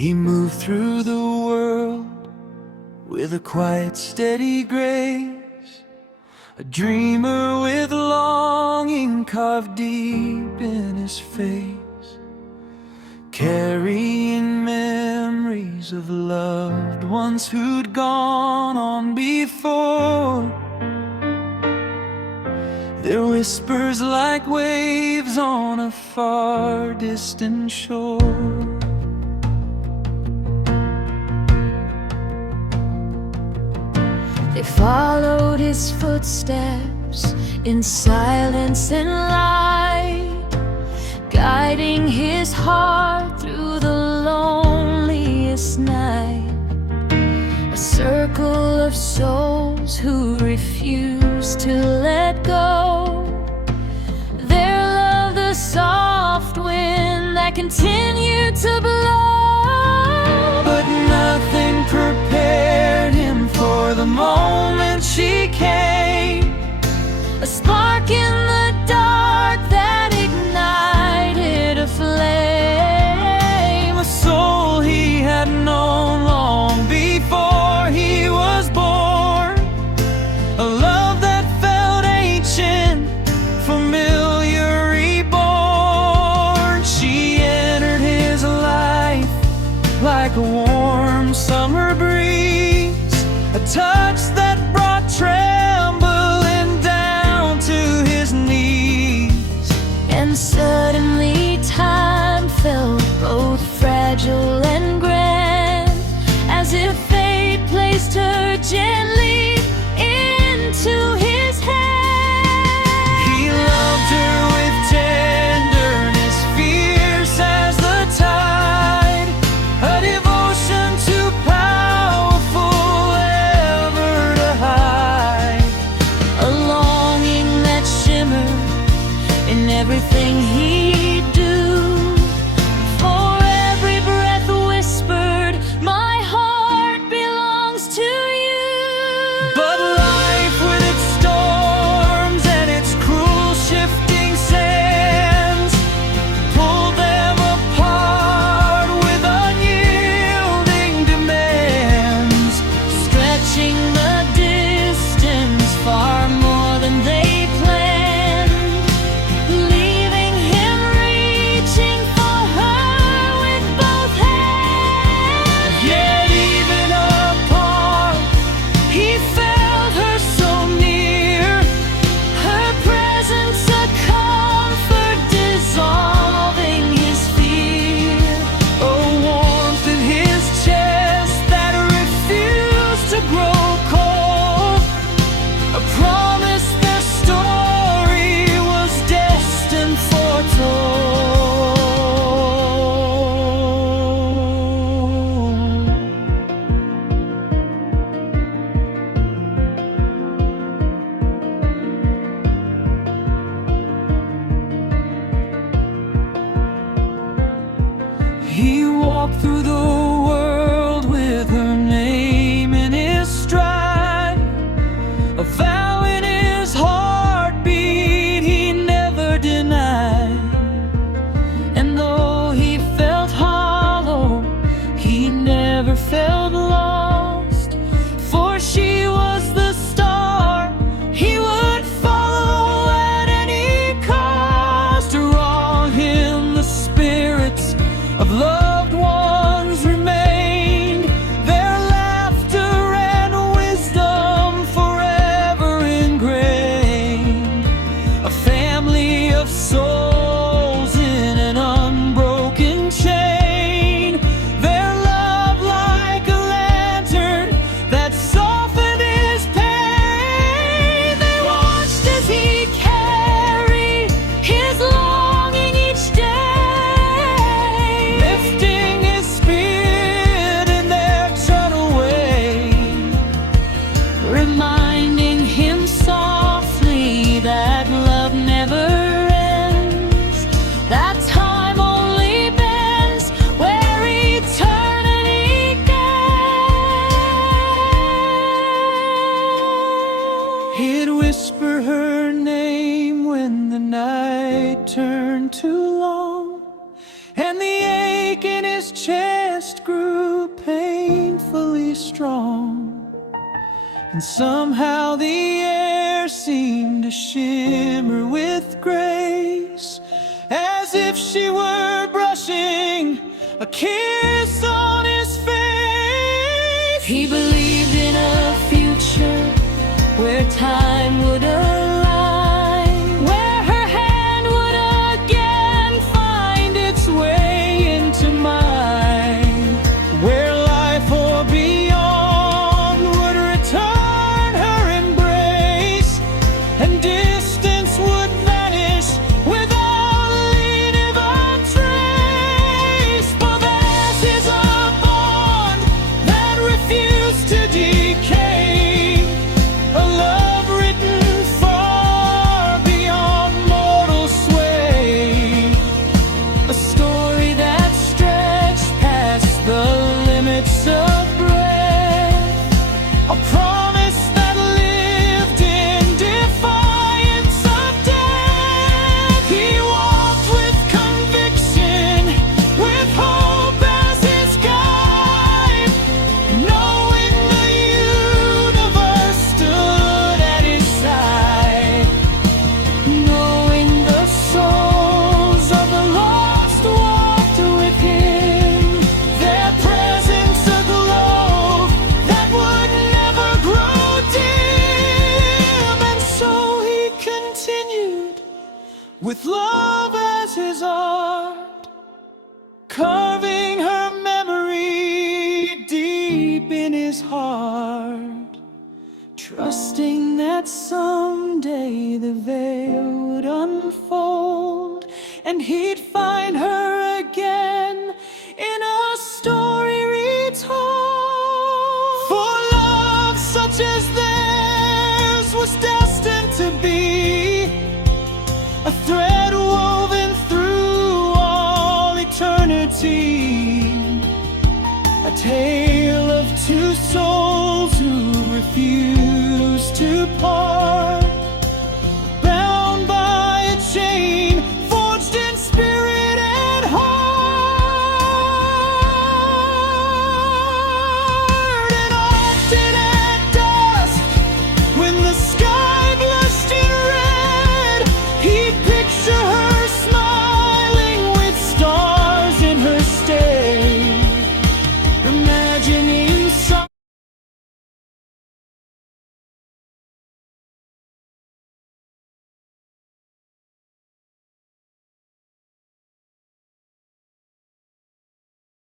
He moved through the world with a quiet, steady grace, a dreamer with longing carved deep in his face, carrying memories of loved ones who'd gone on before. Their whispers like waves on a far distant shore. They followed his footsteps in silence and light, guiding his heart through the loneliest night. A circle of souls who refuse to let go, their love the soft wind that continued to blow. But nothing prepared him for the moment she came, A spark in the dark that ignited a flame. a soul he had known long before he was born, a love that felt ancient, familiar, reborn. She entered his life like a warm summer breeze, a touch that brought trembling down to his knees. And suddenly time felt both fragile and grand, as if fate placed her gently into his hand. He loved her with tenderness fierce as the tide, a devotion too powerful ever to hide, A longing that shimmered in everything he'd do. For every breath whispered, "My heart belongs to you." endlessly strong. And somehow the air seemed to shimmer with grace, as if she were brushing a kiss on his face. He believed in a future where time would align, where her hand would again find its way into mine, where life or beyond would return her embrace, and distance would vanish without leaving a trace. For theirs is a bond that refused to decay, a love written far beyond mortal sway, a story that stretched past the limits of breath, a promise that lived in defiance of death. He walked with conviction, with hope as his guide, knowing the universe stood at his side, knowing the souls of the lost walked with him, their presence a glow that would never grow dim. And so he continued, with love as his art, carving her memory deep in his heart, trusting that someday the veil would unfold and he'd find her again in a story retold. For love such as theirs was destined to be a thread woven through all eternity, a tale of two souls who refuse to part.